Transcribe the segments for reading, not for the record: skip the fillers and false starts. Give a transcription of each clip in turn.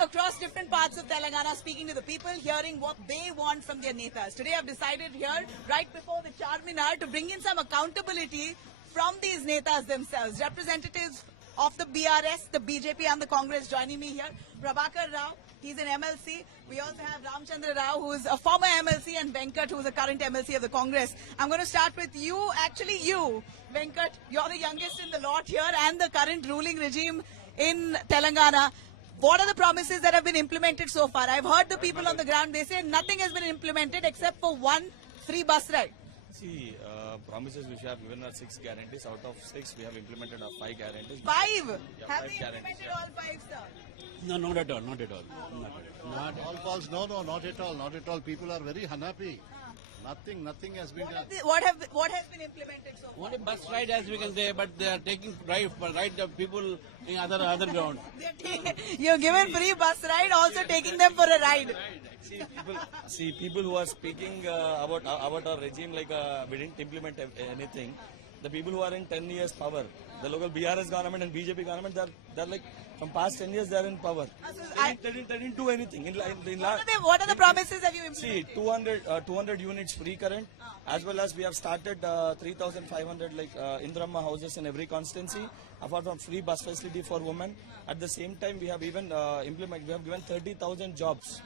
across different parts of Telangana, speaking to the people, hearing what they want from their netas. Today I've decided here, right before the Charminar, to bring in some accountability from these netas themselves. Representatives of the BRS, the BJP and the Congress joining me here. Prabhakar Rao, he's an MLC. We also have Ramchandra Rao, who is a former MLC, and Venkat, who is a current MLC of the Congress. I'm going to start with you, actually you, Venkat. You're the youngest in the lot here and the current ruling regime in Telangana. What are the promises that have been implemented so far? I've heard the people on the ground, they say nothing has been implemented except for one free bus ride. See, promises which we have given are 6 guarantees. Out of 6, we have implemented 5 guarantees. 5? Yeah, Have 5 they guarantees, implemented yeah. all 5, sir? No, not at all, not at all. Not All false. No, not at all, not at all. People are very unhappy. Nothing has been done. What has been implemented so far? only bus ride, as we can say, but they are taking ride the people in other ground. You're given free bus ride, also taking them for a ride. People who are speaking about our regime like we didn't implement anything. The people who are in 10 years power, the local BRS government and BJP government, they're like from past 10 years they are in power. They didn't do anything. What are the promises have you implemented? See, 200 units free current, as well as we have started 3,500 Indrama houses in every constituency, apart from free bus facility for women. At the same time, we have even we have given 30,000 jobs.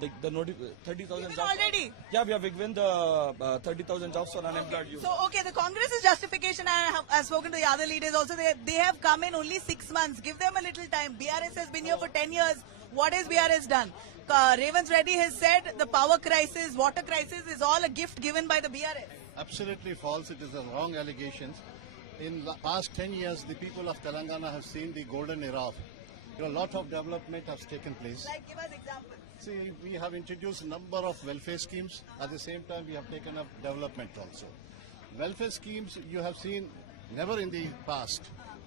30,000 jobs. Already? Yeah, we have given the 30,000 jobs for unemployed youth. So, okay, the Congress's justification, I've spoken to the other leaders also, they have come in only 6 months. Give them a little time. BRS has been here for 10 years. What has BRS done? Revant Reddy has said the power crisis, water crisis is all a gift given by the BRS. Absolutely false. It is a wrong allegations. In the past 10 years, the people of Telangana have seen the golden era. A lot of development has taken place. Like, give us examples. See, we have introduced a number of welfare schemes. At the same time, we have taken up development also. Welfare schemes you have seen never in the past,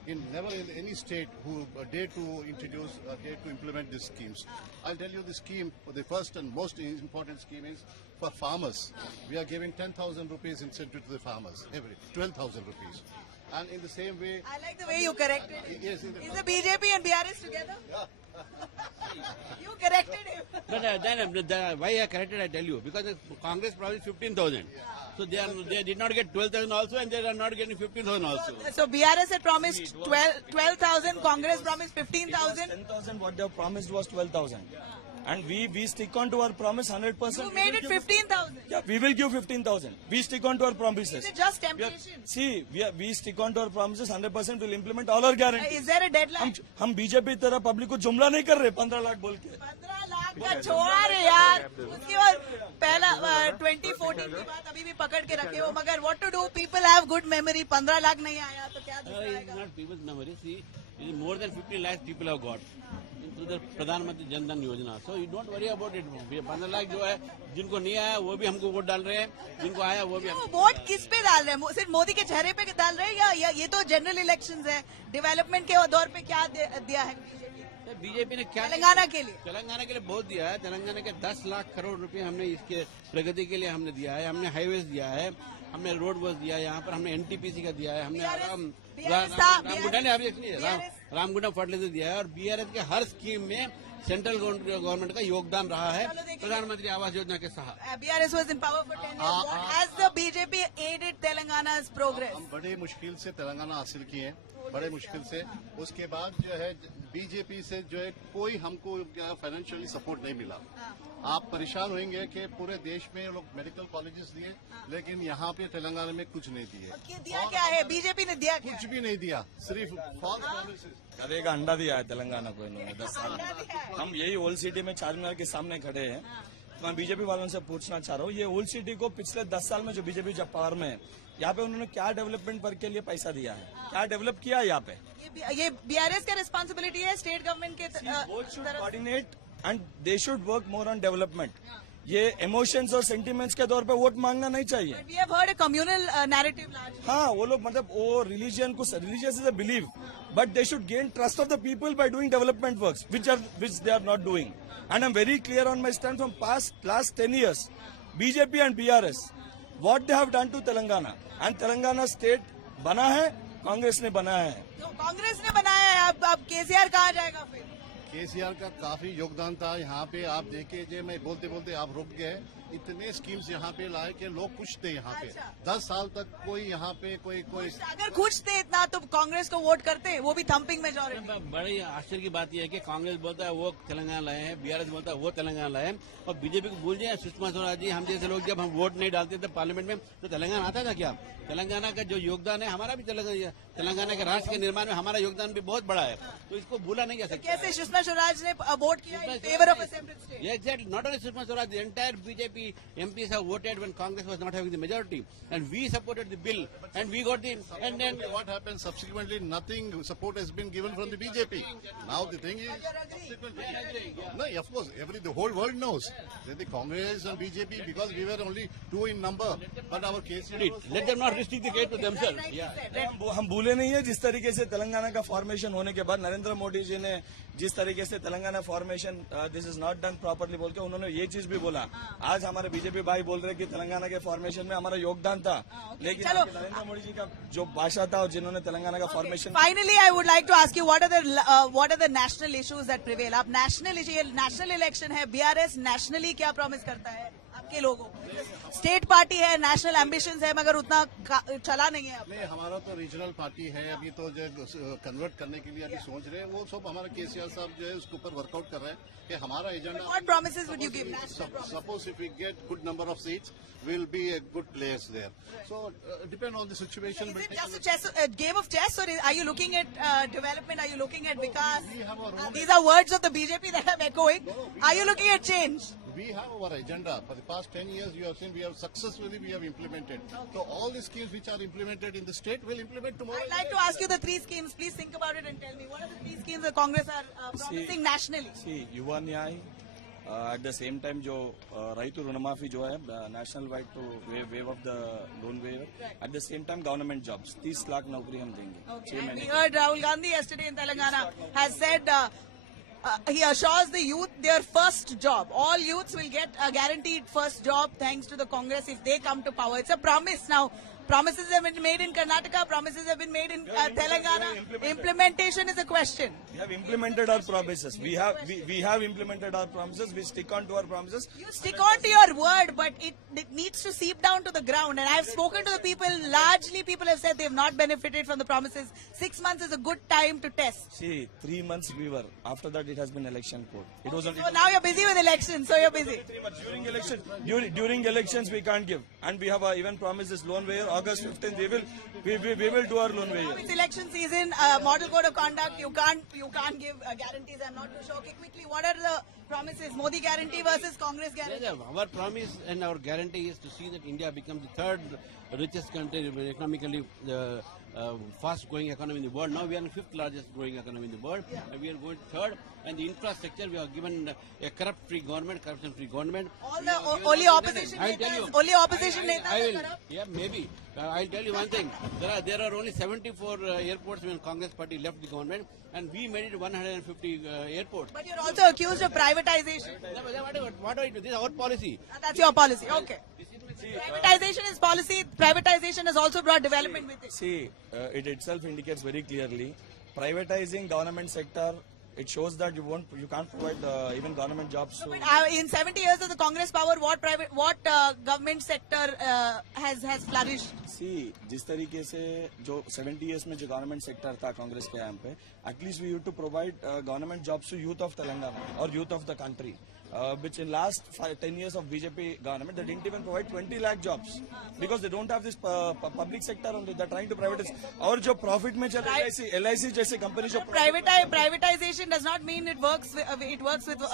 never in any state who dare to introduce, dare to implement these schemes. I'll tell you the scheme, the first and most important scheme is for farmers. We are giving 10,000 rupees incentive to the farmers, every 12,000 rupees. And in the same way, I like the way you corrected him. Yes, Is the BJP and BRS together? You corrected him. But then why I corrected, I tell you, because the Congress promised 15,000. So they did not get 12,000 also, and they are not getting 15,000 also. So BRS had promised 12,000, Congress promised 15,000. 10,000, what they have promised was 12,000. And we stick on to our promise 100%. You made it 15,000. Yeah, we will give 15,000. We stick on to our promises. Is it just We are, temptation? see, we stick on to our promises 100%. We'll implement all our guarantees. Is there a deadline? हम BJP तरह public को जुमला नहीं कर रहे 15 लाख बोल के 15 लाख का छोड़ा रे यार. उसके बाद पहला 2014 की बात अभी भी पकड़ के रखे हो, मगर what to do? People have good memory. 15 lakh नहीं आया तो क्या दूसरा It's आएगा? not people's memory. See, it is more than 50 lakhs people have got through the Pradhan Mantri Jan Dhan Yojana. So you don't worry about it. 15 lakh जो है, जिनको नहीं आया वो भी हमको वोट डाल रहे हैं, जिनको आया वो भी तो वोट किस पे डाल रहे हैं? सिर्फ मोदी के चेहरे पे डाल रहे हैं या ये तो जनरल इलेक्शंस है? डेवलपमेंट के दौर पे क्या दिया है बीजेपी ने क्या तेलंगाना के लिए? तेलंगाना के लिए बहुत दिया है. तेलंगाना के 10 लाख करोड़ रुपए हमने इसके प्रगति के लिए हमने दिया है. हमने हाईवेज दिया है, हमने रोड बस दिया है, यहाँ पर हमने एनटीपीसी का दिया है, हमने रामगुंडा फर्टिलाइजर दिया है. और बीआरएस के हर स्कीम में सेंट्रल गवर्नमेंट का योगदान रहा है प्रधानमंत्री आवास योजना के साथ. BRS was in power for 10 years. What has the BJP aided Telangana's progress? हम बड़े मुश्किल से तेलंगाना हासिल किए हैं, बड़े मुश्किल से. उसके बाद जो है बीजेपी से जो है कोई हमको फाइनेंशियली सपोर्ट नहीं मिला. आप परेशान होंगे कि पूरे देश में लोग मेडिकल कॉलेजेस दिए, लेकिन यहाँ पे तेलंगाना में कुछ नहीं दिए. दिया क्या है? बीजेपी ने दिया क्या? कुछ भी नहीं दिया, सिर्फ फॉल्स प्रॉमिसेस. गधे का अंडा दिया है तेलंगाना को इन्होंने 10 साल में. हम यही ओल्ड सिटी में चारमीनार के सामने खड़े हैं. तो मैं बीजेपी वालों से पूछना चाह रहा हूँ, ये ओल्ड सिटी को पिछले 10 साल में जो बीजेपी जब पावर में है, यहाँ पे उन्होंने क्या डेवलपमेंट वर्क के लिए पैसा दिया है, क्या डेवलप किया है यहाँ पे? ये BRS का रिस्पॉन्सिबिलिटी है स्टेट गवर्नमेंट के coordinate and they should work more on development. ये इमोशंस और सेंटिमेंट्स के तौर पे वोट मांगना नहीं चाहिए. We have heard a communal narrative largely. हाँ, वो लोग मतलब वो रिलीजियन को religious is a believe, but they should gain trust of the people by doing development works which they are not doing. And I'm very clear on my stand from last 10 years. BJP and BRS, what they have done to Telangana, and Telangana state बना है, कांग्रेस ने बनाया है. तो कांग्रेस ने बनाया है, अब केसीआर कहाँ जाएगा फिर? केसीआर का काफी योगदान था यहाँ पे। आप देखे जे मैं बोलते बोलते आप रुक गए। इतने स्कीम्स यहाँ पे लाए कि लोग खुश थे यहाँ पे। अच्छा। 10 साल तक कोई यहाँ पे कोई अगर खुश थे इतना तो कांग्रेस को वोट करते, वो भी थम्पिंग मेजॉरिटी। बड़ी आश्चर्य की बात यह है कि कांग्रेस बोलता है वो तेलंगाना लाए हैं, बीआरएस बोलता है वो तेलंगाना लाए हैं, और बीजेपी को भूल जाए सुषमा स्वराज जी हम जैसे लोग जब हम वोट नहीं डालते थे पार्लियामेंट में तो तेलंगाना आता था क्या? तेलंगाना का जो योगदान है हमारा भी तेलंगाना के राष्ट्र के निर्माण में हमारा योगदान भी बहुत बड़ा है, तो इसको भूला नहीं जा सकता। कैसे सुषमा स्वराज ने वोट किया in favour of assembly state? Yeah, exactly. Not only Sushma Swaraj, the entire BJP MPs have voted when Congress was not having the majority, and we supported the bill, and we got the. And then what happened subsequently? Nothing support has been given from the BJP. Now the thing is, no, of course, the whole world knows that the Congress and BJP, because we were only 2 in number, but our case. let them not restrict the gate to themselves. Yeah. हम भूले नहीं है जिस तरीके से तेलंगाना का formation होने के बाद नरेंद्र मोदी जी ने जिस तरीके से Telangana formation this is not done properly बोल के उन्होंने ये चीज भी बोला। आज हमारे बीजेपी भाई बोल रहे कि तेलंगाना के फॉर्मेशन में हमारा योगदान था, लेकिन चलो। नरेंद्र मोदी जी का जो भाषा था और जिन्होंने तेलंगाना का formation Finally, I would like to ask you what are the national issues that prevail? आप नेशनल इलेक्शन है, बीआरएस नेशनली क्या प्रॉमिस करता है आपके लोगों को? स्टेट पार्टी है, नेशनल एम्बिशंस है, मगर उतना चला नहीं है। नहीं, हमारा तो रीजनल पार्टी है। अभी तो जो कन्वर्ट करने के लिए अभी सोच रहे हैं, वो सब हमारे केसीआर साहब जो है उसके ऊपर वर्कआउट कर रहे हैं कि हमारा agenda. What promises would you give? Suppose if we get good number of seats, we'll be a good players there. So depend on the situation. Is it just a game of chess, or are you looking at development? Are you looking at Vikas? We have our own. These are words of the BJP that I'm echoing. Are you looking at change? We have our agenda. For the past 10 years, you have seen we have successfully implemented. So all the schemes which are implemented in the state will implement tomorrow. I'd like to ask you the 3 schemes. Please think about it and tell me what are the 3 schemes the Congress are promising nationally. सी युवा न्याय eight the same time जो రైతు రుణమాఫీ जो है national wide to waive off the loan waive at the same time government jobs 30 lakh नौकरी हम देंगे 6 And we महीने heard Rahul Gandhi yesterday in Telangana has said he assures the youth their first job. All youths will get a guaranteed first job thanks to the Congress if they come to power. It's a promise. Now, promises have been made in Karnataka, promises have been made in Telangana. Implementation is a question. We have implemented our promises. We have implemented our promises. We stick on to our promises. You stick on to your word, but it needs to seep down to the ground. And I've spoken to the people. Largely, people have said they have not benefited from the promises. 6 months is a good time to test. See, 3 months we were. After that, it has been election code. It was only So now you're busy with elections, so you're busy. 3 months during elections we can't give, and we have even promised this loan waiver. August 15th we will do our loan Now waiver. it's election season, model code of conduct. You can't give guarantees. I'm not too sure. Okay, quickly, what are the promises? Modi guarantee versus Congress guarantee. Our promise and our guarantee is to see that India becomes the 3rd richest country economically. Fast-growing economy in the world. Now we are the 5th largest growing economy in the world, and we are going 3rd. And the infrastructure, we are given a corrupt-free government, corruption-free government. Only opposition I'll tell you. netas. Only opposition netas I are will. corrupt. Yeah, maybe. I'll tell you one thing. There are only 74 airports when Congress party left the government, and we made it 150 airports. But you're also accused of privatization. What do I do? This is our policy. That's your policy. Okay. Privatization is policy. Privatization has also brought development with it. See, it itself indicates very clearly privatizing government sector. It shows that you can't provide even government jobs. But in 70 years of the Congress power, what government sector has flourished? See, जिस तरीके से जो 70 years में जो government sector था कांग्रेस के यहाँ पे, at least we used to provide government jobs to youth of Telangana और youth of the country. Which in last 10 years of BJP government, they didn't even provide 20 lakh jobs because they don't have this public sector only. They're trying to privatize. और जो profit में चल LIC जैसे company जो Privatization does not mean it works with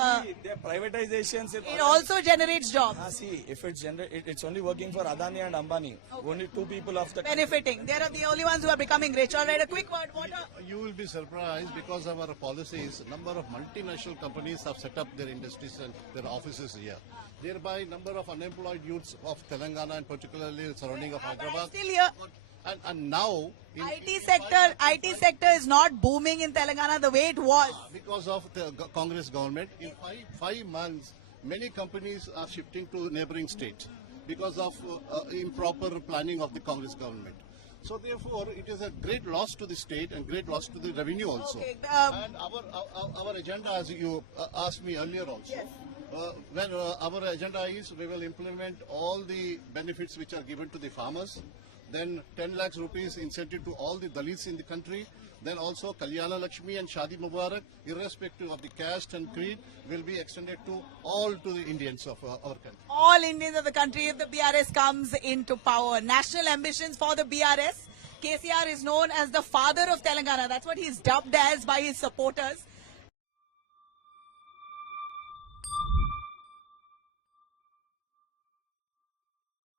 their privatizations. it also generates jobs. See, if it's only working for Adani and Ambani. Only 2 people of the Benefiting. They are the only ones who are becoming rich. All right, a quick word. You will be surprised because of our policies. Number of multinational companies have set up their industries and their offices here. Thereby, number of unemployed youths of Telangana and particularly surrounding of Hyderabad. Still here. And now, IT sector is not booming in Telangana the way it was. because of the Congress government, in 5 months, many companies are shifting to neighboring states because of improper planning of the Congress government. So therefore, it is a great loss to the state and great loss to the revenue also. Okay, And our agenda, as you asked me earlier also, Yes. when our agenda is we will implement all the benefits which are given to the farmers, then 10 lakhs rupees incentive to all the Dalits in the country, then also Kalyana Lakshmi and Shadi Mubarak, irrespective of the caste and creed, will be extended to all to the Indians of our country. all Indians of the country if the BRS comes into power. National ambitions for the BRS. KCR is known as the father of Telangana. That's what he's dubbed as by his supporters.